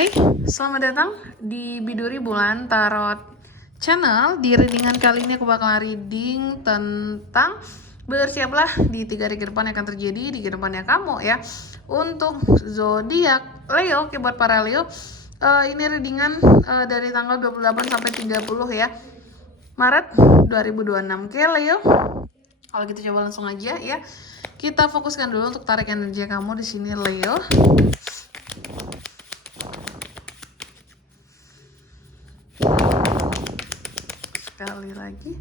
Hai, selamat datang di Biduri Bulan Tarot Channel. Di readingan kali ini aku bakal reading tentang bersiaplah di 3 hari ke depan yang akan terjadi di kedepannya kamu ya. Untuk zodiak Leo, oke, buat para Leo, ini readingan dari tanggal 28 sampai 30 ya Maret 2026. Oke Leo, kalau kita coba langsung aja ya. Kita fokuskan dulu untuk tarik energi kamu di sini Leo. Sekali lagi.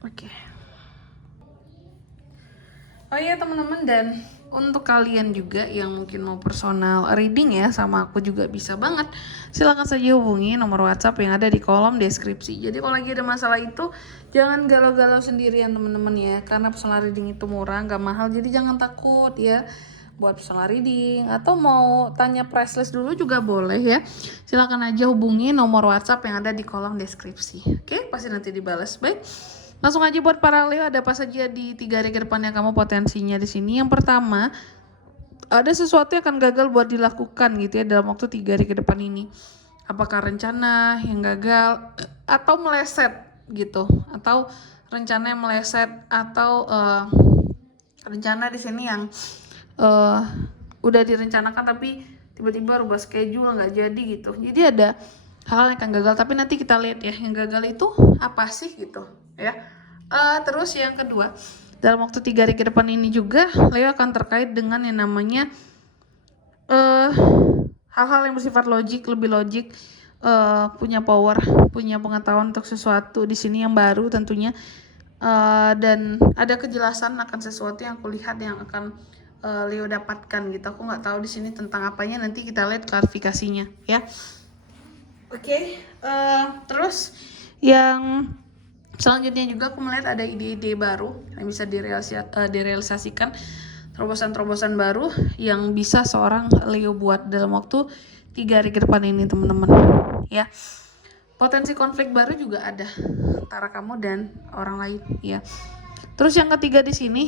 Oke. Oh iya teman-teman, dan untuk kalian juga yang mungkin mau personal reading ya sama aku juga bisa banget. Silahkan saja hubungi nomor WhatsApp yang ada di kolom deskripsi. Jadi kalau lagi ada masalah itu jangan galau-galau sendirian teman-teman ya, karena personal reading itu murah, nggak mahal. Jadi jangan takut ya buat personal reading, atau mau tanya price list dulu juga boleh ya. Silakan aja hubungi nomor WhatsApp yang ada di kolom deskripsi. Oke, pasti nanti dibalas. Baik. Langsung aja buat para Leo, ada apa saja di 3 hari ke depannya kamu potensinya di sini. Yang pertama, ada sesuatu yang akan gagal buat dilakukan gitu ya dalam waktu 3 hari ke depan ini. Apakah rencana yang gagal atau meleset gitu, atau rencana yang meleset, atau rencana di sini yang udah direncanakan tapi tiba-tiba rubah schedule, nggak jadi gitu. Jadi ada hal yang akan gagal, tapi nanti kita lihat ya yang gagal itu apa sih gitu ya. Terus yang kedua, dalam waktu 3 hari ke depan ini juga Leo akan terkait dengan yang namanya hal-hal yang bersifat logik, lebih logik, punya power, punya pengetahuan untuk sesuatu di sini yang baru tentunya. Dan ada kejelasan akan sesuatu yang aku lihat yang akan Leo dapatkan gitu. Aku nggak tahu di sini tentang apanya, nanti kita lihat klarifikasinya ya. Oke, terus yang selanjutnya juga aku melihat ada ide-ide baru yang bisa direalisasikan, terobosan-terobosan baru yang bisa seorang Leo buat dalam waktu 3 hari ke depan ini teman-teman ya. Potensi konflik baru juga ada antara kamu dan orang lain ya. Terus yang ketiga di sini,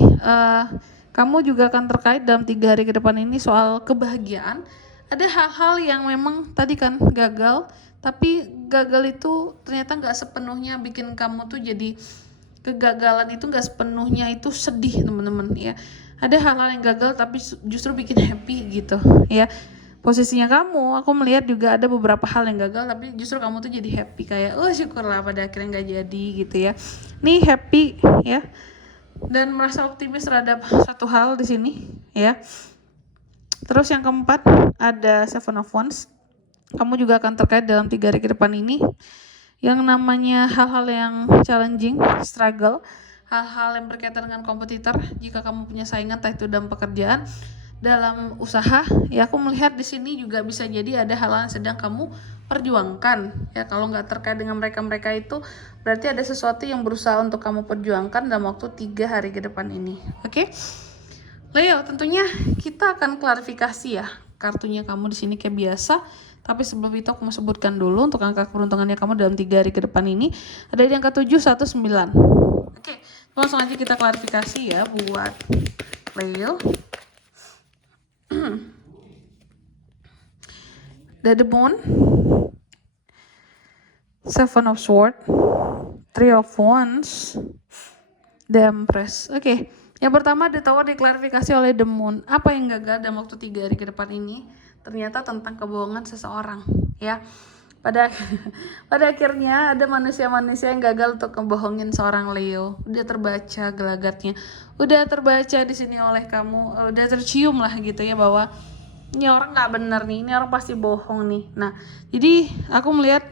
kamu juga akan terkait dalam 3 hari ke depan ini soal kebahagiaan. Ada hal-hal yang memang tadi kan gagal, tapi gagal itu ternyata nggak sepenuhnya bikin kamu tuh jadi, kegagalan itu nggak sepenuhnya itu sedih teman-teman ya. Ada hal-hal yang gagal tapi justru bikin happy gitu ya. Posisinya kamu, aku melihat juga ada beberapa hal yang gagal tapi justru kamu tuh jadi happy, kayak oh syukurlah pada akhirnya nggak jadi gitu ya. Nih happy ya, dan merasa optimis terhadap satu hal di sini ya. Terus yang keempat ada Seven of Wands. Kamu juga akan terkait dalam 3 hari ke depan ini yang namanya hal-hal yang challenging, struggle, hal-hal yang berkaitan dengan kompetitor. Jika kamu punya saingan, entah itu dalam pekerjaan, dalam usaha, ya aku melihat di sini juga bisa jadi ada hal-hal yang sedang kamu perjuangkan ya. Kalau nggak terkait dengan mereka itu berarti ada sesuatu yang berusaha untuk kamu perjuangkan dalam waktu 3 hari ke depan ini. Oke, Leo, tentunya kita akan klarifikasi ya kartunya kamu di sini kayak biasa. Tapi sebelum itu aku mau sebutkan dulu untuk angka keberuntungannya kamu dalam 3 hari ke depan ini. Ada yang ke-7, 1, 9. Oke, langsung aja kita klarifikasi ya buat Leo. The Moon, Seven of Swords, Three of Wands, The Empress. Oke, yang pertama The Tower diklarifikasi oleh The Moon. Apa yang gagal dalam waktu 3 hari ke depan ini? Ternyata tentang kebohongan seseorang ya. Pada akhirnya ada manusia-manusia yang gagal untuk ngebohongin seorang Leo. Udah terbaca gelagatnya, udah terbaca di sini oleh kamu, udah tercium lah gitu ya bahwa ini orang nggak bener nih, ini orang pasti bohong nih. Nah, jadi aku melihat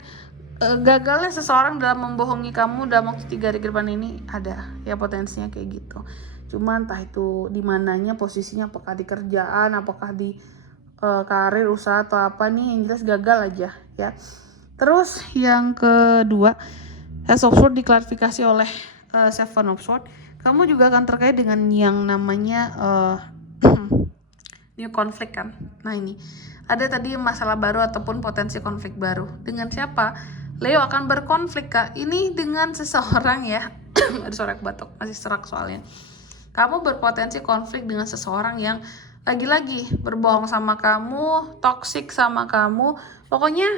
gagalnya seseorang dalam membohongi kamu dalam waktu 3 hari ke depan ini ada ya, potensinya kayak gitu. Cuman entah itu di mananya posisinya, apakah di kerjaan, apakah di karir, usaha atau apa nih, yang jelas gagal aja ya. Terus yang kedua, Ace of Swords diklarifikasi oleh Seven of Swords. Kamu juga akan terkait dengan yang namanya new conflict kan. Nah ini ada tadi masalah baru ataupun potensi konflik baru. Dengan siapa? Leo akan berkonflik kak. Ini dengan seseorang ya. Ada suara batuk, masih serak soalnya. Kamu berpotensi konflik dengan seseorang yang lagi-lagi berbohong sama kamu, toksik sama kamu. Pokoknya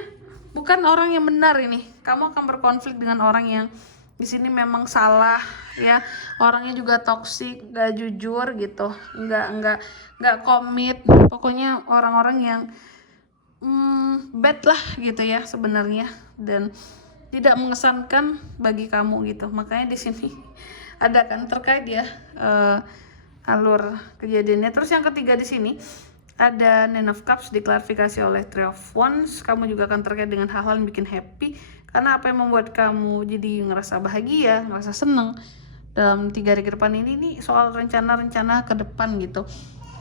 bukan orang yang benar ini. Kamu akan berkonflik dengan orang yang di sini memang salah ya. Orangnya juga toksik, gak jujur gitu, nggak komit. Pokoknya orang-orang yang bad lah gitu ya sebenarnya, dan tidak mengesankan bagi kamu gitu. Makanya di sini ada kan terkait ya alur kejadiannya. Terus yang ketiga di sini ada Nine of Cups diklarifikasi oleh Three of Wands. Kamu juga akan terkait dengan hal-hal yang bikin happy, karena apa yang membuat kamu jadi ngerasa bahagia, ngerasa seneng dalam 3 hari ke depan ini nih, soal rencana-rencana ke depan gitu.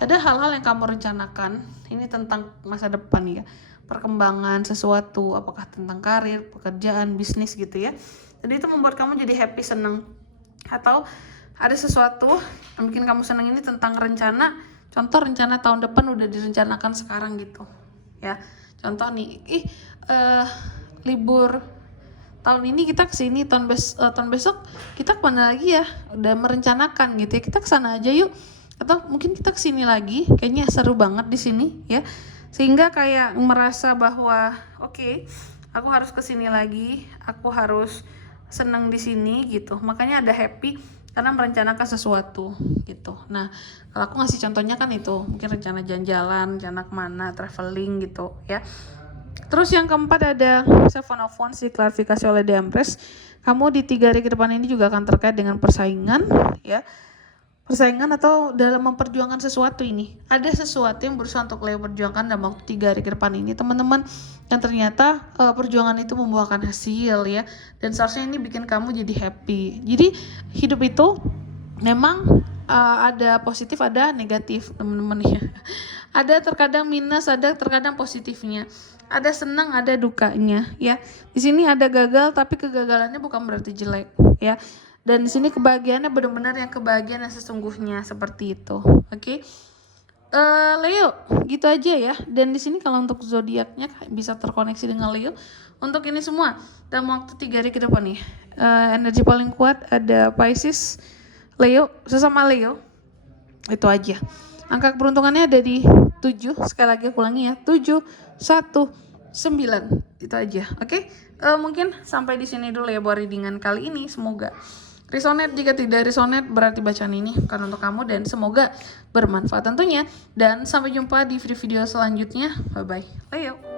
Ada hal-hal yang kamu rencanakan, ini tentang masa depan ya, perkembangan sesuatu, apakah tentang karir, pekerjaan, bisnis gitu ya. Jadi itu membuat kamu jadi happy, seneng. Atau ada sesuatu yang bikin kamu seneng ini tentang rencana. Contoh rencana tahun depan udah direncanakan sekarang gitu ya. Contoh nih, libur tahun ini kita kesini, tahun besok kita kemana lagi ya, udah merencanakan gitu ya, kita kesana aja yuk, atau mungkin kita kesini lagi, kayaknya seru banget di sini ya, sehingga kayak merasa bahwa oke, aku harus kesini lagi, aku harus seneng di sini gitu. Makanya ada happy karena merencanakan sesuatu gitu. Nah, kalau aku ngasih contohnya kan itu, mungkin rencana jalan-jalan, rencana kemana, traveling gitu ya. Terus yang keempat ada Seven of Wands diklarifikasi oleh The Empress. Kamu di 3 hari ke depan ini juga akan terkait dengan persaingan ya. Persaingan atau dalam memperjuangkan sesuatu ini. Ada sesuatu yang berusaha untuk Leo perjuangkan dalam waktu 3 hari ke depan ini, teman-teman. Dan ternyata perjuangan itu membuahkan hasil ya. Dan seharusnya ini bikin kamu jadi happy. Jadi hidup itu memang ada positif, ada negatif, teman-teman ya. Ada terkadang minus, ada terkadang positifnya. Ada senang, ada dukanya ya. Di sini ada gagal, tapi kegagalannya bukan berarti jelek ya. Dan di sini kebahagiaannya benar-benar yang kebahagiaan yang sesungguhnya, seperti itu. Oke. Leo, gitu aja ya. Dan di sini kalau untuk zodiaknya bisa terkoneksi dengan Leo. Untuk ini semua dalam waktu 3 hari ke depan nih. Energi paling kuat ada Pisces, Leo, sesama Leo. Itu aja. Angka keberuntungannya ada di 7, sekali lagi aku ulangi ya, 7, 1, 9. Itu aja. Oke. Mungkin sampai di sini dulu ya buat readingan kali ini. Semoga resonate. Jika tidak resonate berarti bacaan ini bukan untuk kamu, dan semoga bermanfaat tentunya. Dan sampai jumpa di video-video selanjutnya. Bye bye. Leo.